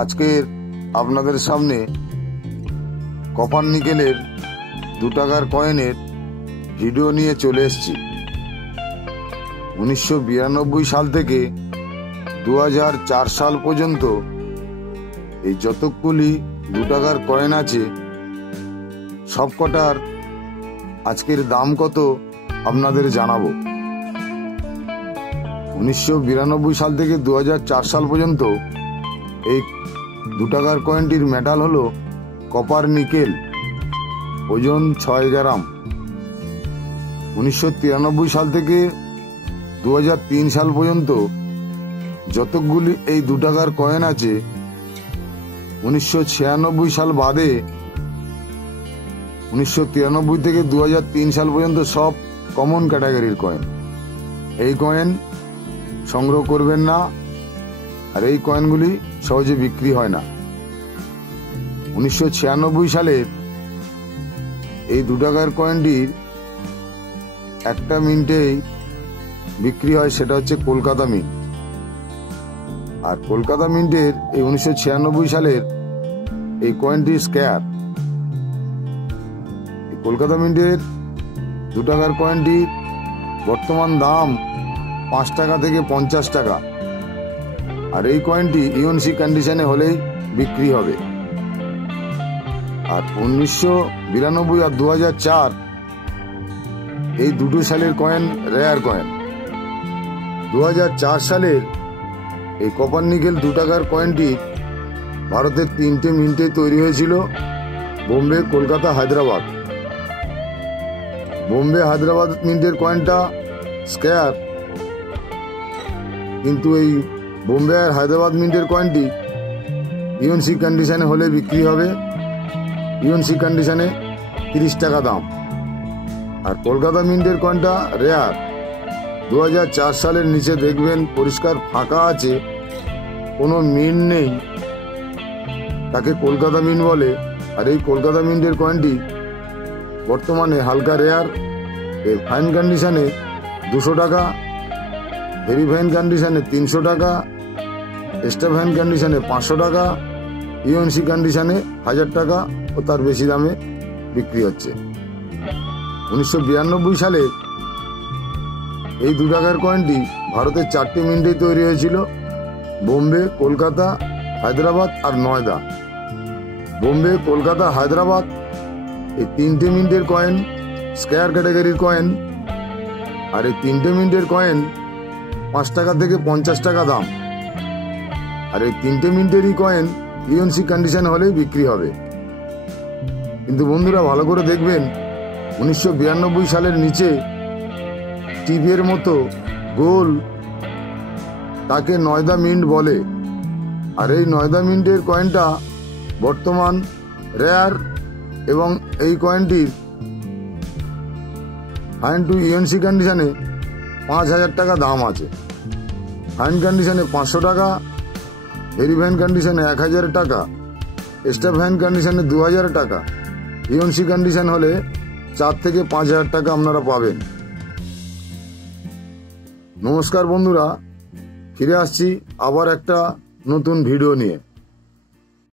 আজকের আপনাদের সামনে কপার নিকেলের 2 টাকার কয়েনের ভিডিও নিয়ে চলে এসেছি। 1992 সাল থেকে 2004 সাল পর্যন্ত এই যতগুলি 2 টাকার কয়েন আছে সবকটার আজকের দাম কত আপনাদের জানাবো। 1992 সাল থেকে 2004 সাল পর্যন্ত এই 2 টাকার কয়েনটির মেটাল হলো কপার নিকেল, ওজন 6 গ্রাম। 1993 সাল থেকে 2003 সাল পর্যন্ত যতগুলি এই 2 টাকার কয়েন আছে 1996 সাল বাদে 1993 থেকে 2003 সাল পর্যন্ত সব কমন ক্যাটাগরির কয়েন। এই কয়েন সংগ্রহ করবেন না, আর এই কয়েনগুলি সহজে বিক্রি হয় না। 1996 সালের এই 2 টাকার কয়েনটির একটা মিন্টেই বিক্রি হয়, সেটা হচ্ছে কলকাতা মিন্ট। আর কলকাতা মিন্টের এই 1996 সালের এই কয়েনটি স্ক্যার। কলকাতা মিন্টের 2 টাকার কয়েনটির বর্তমান দাম 5 টাকা থেকে 50 টাকা, আর এই কয়েনটি ইউএনসি কন্ডিশনে হলেই বিক্রি হবে। আর 1992 আর 2004 এই দুটো সালের কয়েন রেয়ার কয়েন। 2004 সালের এই কপার নিকেল 2 টাকার কয়েনটি ভারতের 3টে মিন্টে তৈরি হয়েছিল, বোম্বে, কলকাতা, হায়দ্রাবাদ। বোম্বে হায়দ্রাবাদ মিন্টের কয়েনটা স্ক্যার, কিন্তু এই বোম্বে আর হায়দ্রাবাদ মিন্টের কয়েনটি ইউএনসি কন্ডিশনে হলে বিক্রি হবে। ইউএনসি কন্ডিশনে 30 টাকা দাম। আর কলকাতা মিন্টের কয়েনটা রেয়ার। 2004 সালের নিচে দেখবেন পরিষ্কার ফাঁকা আছে, কোনো মিন্ট নেই, তাকে কলকাতা মিন্ট বলে। আর এই কলকাতা মিন্টের কয়েনটি বর্তমানে হালকা রেয়ার, এর ফাইন কন্ডিশনে 200 টাকা, ভেরি ফাইন কন্ডিশনে 300 টাকা, এক্সট্রা ফাইন কন্ডিশনে 500 টাকা, ইউএনসি কন্ডিশনে 1000 টাকা ও তার বেশি দামে বিক্রি হচ্ছে। 1992 সালে এই 2 টাকার কয়েনটি ভারতের 4টে মিন্টে তৈরি হয়েছিল, বোম্বে, কলকাতা, হায়দ্রাবাদ আর নয়ডা। বোম্বে, কলকাতা, হায়দ্রাবাদ এই 3টে মিন্টের কয়েন স্কয়ার ক্যাটাগরির কয়েন। আর এই 3টে মিন্টের কয়েন 5 টাকা থেকে 50 টাকা দাম। আর এই 3টে মিন্টেরই কয়েন ইউএনসি কন্ডিশন হলেই বিক্রি হবে। কিন্তু বন্ধুরা ভালো করে দেখবেন, 1992 সালের নিচে টিভির মতো গোল, তাকে নয়ডা মিন্ট বলে। আর এই নয়ডা মিন্টের কয়েনটা বর্তমান রেয়ার, এবং এই কয়েনটির ফাইন টু ইউএনসি কন্ডিশনে 5000 টাকা দাম আছে। ফাইন কন্ডিশনে 500 টাকা, ভেরি ফাইন কন্ডিশনে 1000 টাকা, এক্সট্রা ফাইন কন্ডিশনে 2000 টাকা, ইউএনসি কন্ডিশন হলে 4 থেকে 5000 টাকা আপনারা পাবেন। নমস্কার বন্ধুরা, ফিরে আসছি আবার একটা নতুন ভিডিও নিয়ে।